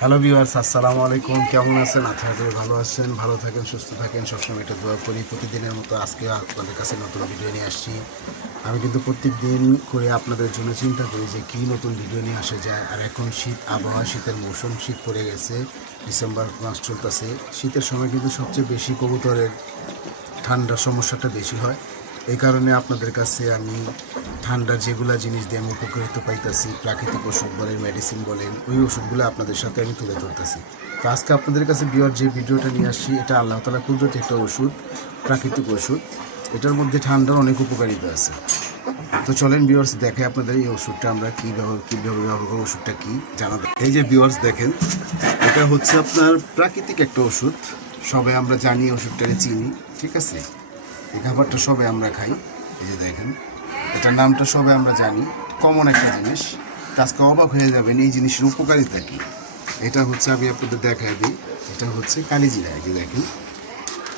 Hello viewers, আসসালামু আলাইকুম। কেমন আছেন? আশা করি ভালো আছেন, ভালো থাকেন, সুস্থ থাকেন, সবসময় এটা দোয়া করি। প্রতিদিনের মতো আজকে আপনাদের কাছে নতুন ভিডিও নিয়ে আসছি। আমি কিন্তু প্রত্যেক দিন করে আপনাদের জন্য চিন্তা করি যে কী নতুন ভিডিও নিয়ে আসা যায়। আর এখন শীত আবহাওয়া, শীতের মৌসুম, শীত পড়ে গেছে, ডিসেম্বর মাস চলতেছে। শীতের সময় কিন্তু সবচেয়ে বেশি কবুতরের ঠান্ডার সমস্যাটা বেশি হয়। এই কারণে আপনাদের কাছে আমি ঠান্ডার যেগুলা জিনিস দিয়ে আমি উপকৃত পাইতেছি, প্রাকৃতিক ওষুধ বলেন, মেডিসিন বলেন, ওই ওষুধগুলো আপনাদের সাথে আমি তুলে ধরতেছি। তো আজকে আপনাদের কাছে বিয়ার যে ভিডিওটা নিয়ে আসছি, এটা আল্লাহ তাআলা কুদরতি একটা ওষুধ, প্রাকৃতিক ওষুধ। এটার মধ্যে ঠান্ডার অনেক উপকারিতা আছে। তো চলেন ভিউয়ার্স, দেখে আপনাদের এই ওষুধটা আমরা কীভাবে ব্যবহার করবো, ওষুধটা কী জানা। এই যে ভিউয়ার্স দেখেন, এটা হচ্ছে আপনার প্রাকৃতিক একটা ওষুধ। সবাই আমরা জানি, ওষুধটাকে চিনি, ঠিক আছে। এই খাবারটা সবাই আমরা খাই। এই যে দেখেন, এটার নামটা সবাই আমরা জানি, কমন একটা জিনিস। আজকে অবাক হয়ে যাবেন এই জিনিসের উপকারিতা কী। এটা হচ্ছে, আমি আপনাদের দেখাই দিই, এটা হচ্ছে কালিজিরা। এই যে দেখেন,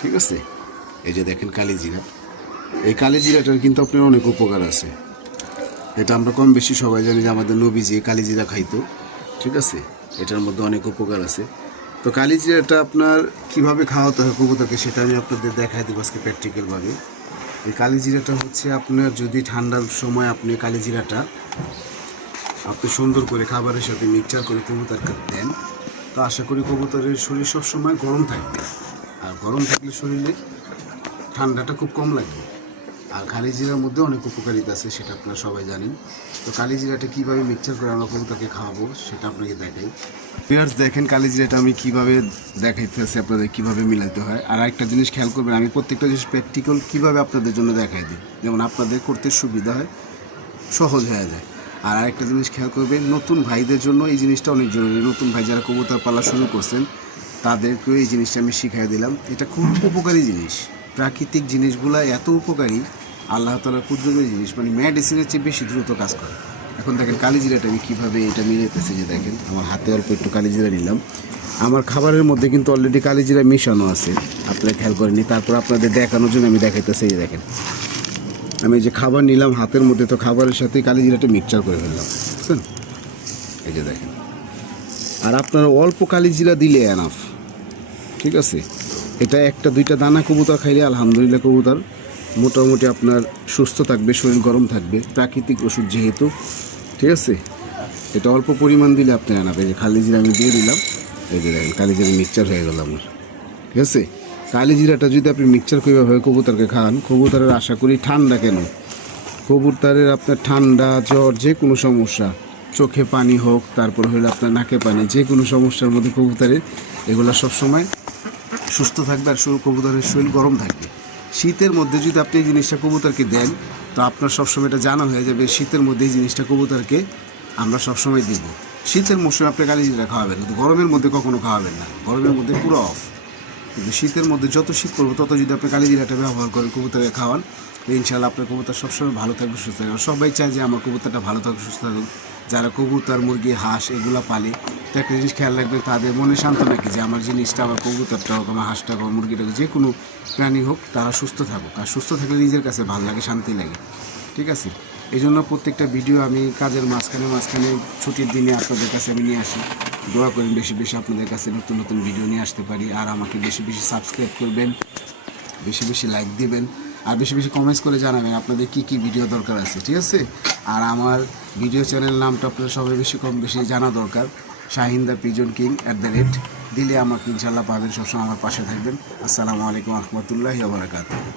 ঠিক আছে, এই যে দেখেন কালিজিরা। এই কালিজিরাটার কিন্তু আপনার অনেক উপকার আছে। এটা আমরা কম বেশি সবাই জানি যে আমাদের নবীজি কালিজিরা খাইতো, ঠিক আছে। এটার মধ্যে অনেক উপকার আছে। তো কালিজিরাটা আপনার কিভাবে খাওয়াতে হয় কবুতরকে, সেটা আমি আপনাদের দেখাই দেবো আজকে প্র্যাকটিক্যালভাবে। এই কালিজিরাটা হচ্ছে আপনার, যদি ঠান্ডার সময় আপনি কালিজিরাটা আপনি সুন্দর করে খাবারের সাথে মিক্সচার করে কবুতরকে দেন, তো আশা করি কবুতরের শরীর সবসময় গরম থাকবে। আর গরম থাকলে শরীরে ঠান্ডাটা খুব কম লাগবে। আর কালিজিরার মধ্যে অনেক উপকারিতা আছে, সেটা আপনারা সবাই জানেন। তো কালিজিরাটা কীভাবে মিক্সচার করে আমরা কবুতরকে খাওয়াবো সেটা আপনাকে দেখাই। ভিউয়ার্স দেখেন, কালিজিরাটা আমি কীভাবে দেখাইতেছি আপনাদের, কীভাবে মিলাতে হয়। আর একটা জিনিস খেয়াল করবেন, আমি প্রত্যেকটা জিনিস প্র্যাকটিক্যাল কীভাবে আপনাদের জন্য দেখাই দিই, যেমন আপনাদের করতে সুবিধা হয়, সহজ হয়ে যায়। আর আরেকটা জিনিস খেয়াল করবেন, নতুন ভাইদের জন্য এই জিনিসটা অনেক জরুরি। নতুন ভাই যারা কবুতর পালা শুরু করছেন, তাদেরকেও এই জিনিসটা আমি শিখিয়ে দিলাম। এটা খুব উপকারী জিনিস। প্রাকৃতিক জিনিসগুলো এত উপকারী, আল্লাহ তাআলার কুদরতি জিনিস, মানে মেডিসিনের চেয়ে বেশি দ্রুত কাজ করে। এখন দেখেন কালিজিরাটা আমি কীভাবে এটা মিলাতেছি। যে দেখেন, আমার হাতে অল্প একটু কালিজিরা নিলাম। আমার খাবারের মধ্যে কিন্তু অলরেডি কালিজিরা মিশানো আছে, আপনারা খেয়াল করেনি। তারপর আপনাদের দেখানোর জন্য আমি দেখাইতেছি। এই দেখেন, আমি যে খাবার নিলাম হাতের মধ্যে, তো খাবারের সাথে কালিজিরাটা মিক্সচার করে ফেললাম, বুঝছেন। এই যে দেখেন, আর আপনারা অল্প কালিজিরা দিলে এনাফ, ঠিক আছে। এটা একটা দুইটা দানা কবুতর খাইলে আলহামদুলিল্লাহ কবুতর মোটামুটি আপনার সুস্থ থাকবে, শরীর গরম থাকবে, প্রাকৃতিক ওষুধ যেহেতু, ঠিক আছে। এটা অল্প পরিমাণ দিলে আপনি আনাবে। যে কালিজিরা আমি দিয়ে দিলাম, এই যে দেখেন কালিজিরা মিক্সচার হয়ে গেল আমার, ঠিক আছে। কালিজিরাটা যদি আপনি মিক্সচার কীভাবে কবুতরকে খান, কবুতরের আশা করি ঠান্ডা কেন, কবুতরের আপনার ঠান্ডা জ্বর যে কোনো সমস্যা, চোখে পানি হোক, তারপর হলো আপনার নাকে পানি, যে কোনো সমস্যার মধ্যে কবুতরের এগুলো সবসময় সুস্থ থাকবে। আর কবুতরের শরীর গরম থাকবে। শীতের মধ্যে যদি আপনি এই জিনিসটা কবুতরকে দেন, তো আপনার সবসময় এটা জানা হয়ে যাবে, শীতের মধ্যে এই জিনিসটা কবুতরকে আমরা সবসময় দিব। শীতের মৌসুমে আপনি কালিজিরা খাওয়াবেন, কিন্তু গরমের মধ্যে কখনো খাওয়াবেন না। গরমের মধ্যে পুরো অফ। কিন্তু শীতের মধ্যে যত শীত পড়বে, তত যদি আপনি কালিজিরাটা ব্যবহার করেন, কবুতরকে খাওয়ান, তো ইনশাআল্লাহ আপনার কবুতর সবসময় ভালো থাকবে, সুস্থ থাকবে। সবাই চায় যে আমার কবুতরটা ভালো থাকুক, সুস্থ থাকুক। যারা কবুতর, মুরগি, হাঁস এগুলো পালে, তো একটা জিনিস খেয়াল রাখবেন, তাদের মনে সান্ত্বনা কি, যে আমার জিনিসটা, আমার কবুতরটা হোক, আমার হাঁসটা হোক, মুরগিটা হোক, যে কোনো প্রাণী হোক, তারা সুস্থ থাকুক। আর সুস্থ থাকলে নিজের কাছে ভালো লাগে, শান্তি লাগে, ঠিক আছে। এই জন্য প্রত্যেকটা ভিডিও আমি কাজের মাঝখানে ছুটির দিনে আপনাদের কাছে আমি নিয়ে আসি। দোয়া করেন বেশি বেশি আপনাদের কাছে নতুন নতুন ভিডিও নিয়ে আসতে পারি। আর আমাকে বেশি বেশি সাবস্ক্রাইব করবেন, বেশি বেশি লাইক দিবেন, আর বেশি বেশি কমেন্টস করে জানাবেন আপনাদের কী কী ভিডিও দরকার আছে, ঠিক আছে। আর আমার ভিডিও চ্যানেল নামটা আপনারা সবাই কম বেশি জানা দরকার, শাহিন দ্য পিজন কিং @ দিলে আমাকে ইনশাল্লাহ পাবেন। সবসময় আমার পাশে থাকবেন। আসসালামু আলাইকুম রহমতুল্লাহি ওয়া বারাকাতুহু।